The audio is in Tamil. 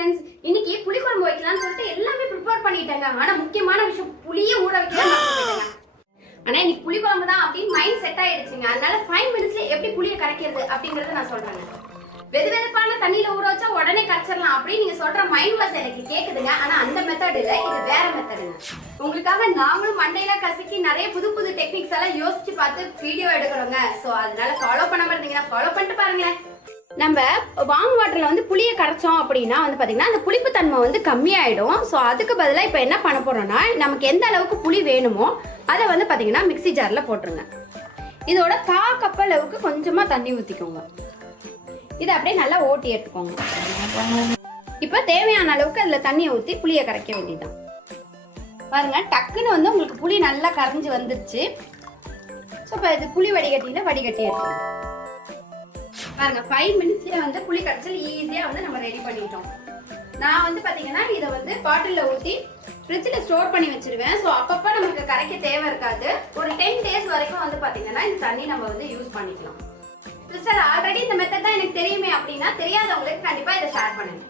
ஃப்ரெண்ட்ஸ், இன்னைக்கு புளிக்குழம்பு வைக்கலாம்னு சொல்லிட்டு எல்லாமே ப்ரிப்பேர் பண்ணிட்டேங்க. ஆனா முக்கியமான விஷயம் புளியை ஊற வைக்கலாம் மறந்துட்டேங்க. ஆனா இன்னைக்கு புளிக்குழம்பு தான் அப்படின்னு மைண்ட் செட் ஆயிடுச்சுங்க. அதனால 5 மினிட்ஸ்ல எப்படி புளியை கரைக்கிறது அப்படிங்கறத நான் சொல்றேங்க. வெதுவெதுப்பான தண்ணியில ஊற வச்சா உடனே கரைச்சிடலாம் அப்படின்னு நீங்க சொல்ற மைண்ட் வாஷ் எனக்கு கேக்குதுங்க. ஆனா அந்த மெத்தட் இல்ல, இது வேற மெத்தடுங்க. உங்களுக்காக நாங்களும் மண்டையில கசக்கி நிறைய புது புது டெக்னிக்ஸ் எல்லாம் யோசிச்சு பார்த்து வீடியோ எடுக்கிறோங்க. சோ அதனால ஃபாலோ பண்ணாம இருந்தீங்கன்னா ஃபாலோ பண்ணிட்டு பாருங்களேன். நம்ம வார்ம் வாட்டர்ல வந்து புளியை கரைச்சோம் அப்படின்னா வந்து பாத்தீங்கன்னா அந்த புளிப்பு தன்மை வந்து கம்மியாயிடும். ஸோ அதுக்கு பதிலாக இப்போ என்ன பண்ண போறோம்னா, நமக்கு எந்த அளவுக்கு புளி வேணுமோ அதை வந்து பாத்தீங்கன்னா மிக்ஸி ஜார்ல போட்டுருங்க. இதோட கப் அளவுக்கு கொஞ்சமா தண்ணி ஊற்றிக்கோங்க. இதை அப்படியே நல்லா ஓட்டி எடுத்துக்கோங்க. இப்போ தேவையான அளவுக்கு அதில் தண்ணியை ஊற்றி புளியை கரைக்க வேண்டியதுதான். பாருங்க, டக்குன்னு வந்து உங்களுக்கு புளி நல்லா கரைஞ்சி வந்துருச்சு. ஸோ இப்போ இது புளி வடிகட்டியில் வடிகட்டி எடுத்துக்கோங்க. பாருங்க, 5 மினிட்ஸ்ல வந்து புளி கரைச்சல் ஈஸியா வந்து நம்ம ரெடி பண்ணிட்டோம். நான் வந்து பாத்தீங்கன்னா இதை வந்து பாட்டில்ல ஊற்றி ஃப்ரிட்ஜில் ஸ்டோர் பண்ணி வச்சிருவேன். ஸோ அப்பப்போ நமக்கு கரைக்க தேவை இருக்காது. ஒரு 10 டேஸ் வரைக்கும் வந்து பாத்தீங்கன்னா இந்த தண்ணி நம்ம வந்து யூஸ் பண்ணிக்கலாம். சிஸ்டர், ஆல்ரெடி இந்த மெத்தட் தான் எனக்கு தெரியுமே அப்படின்னா தெரியாதவங்களுக்கு கண்டிப்பா இதை ஷேர் பண்ணுங்க.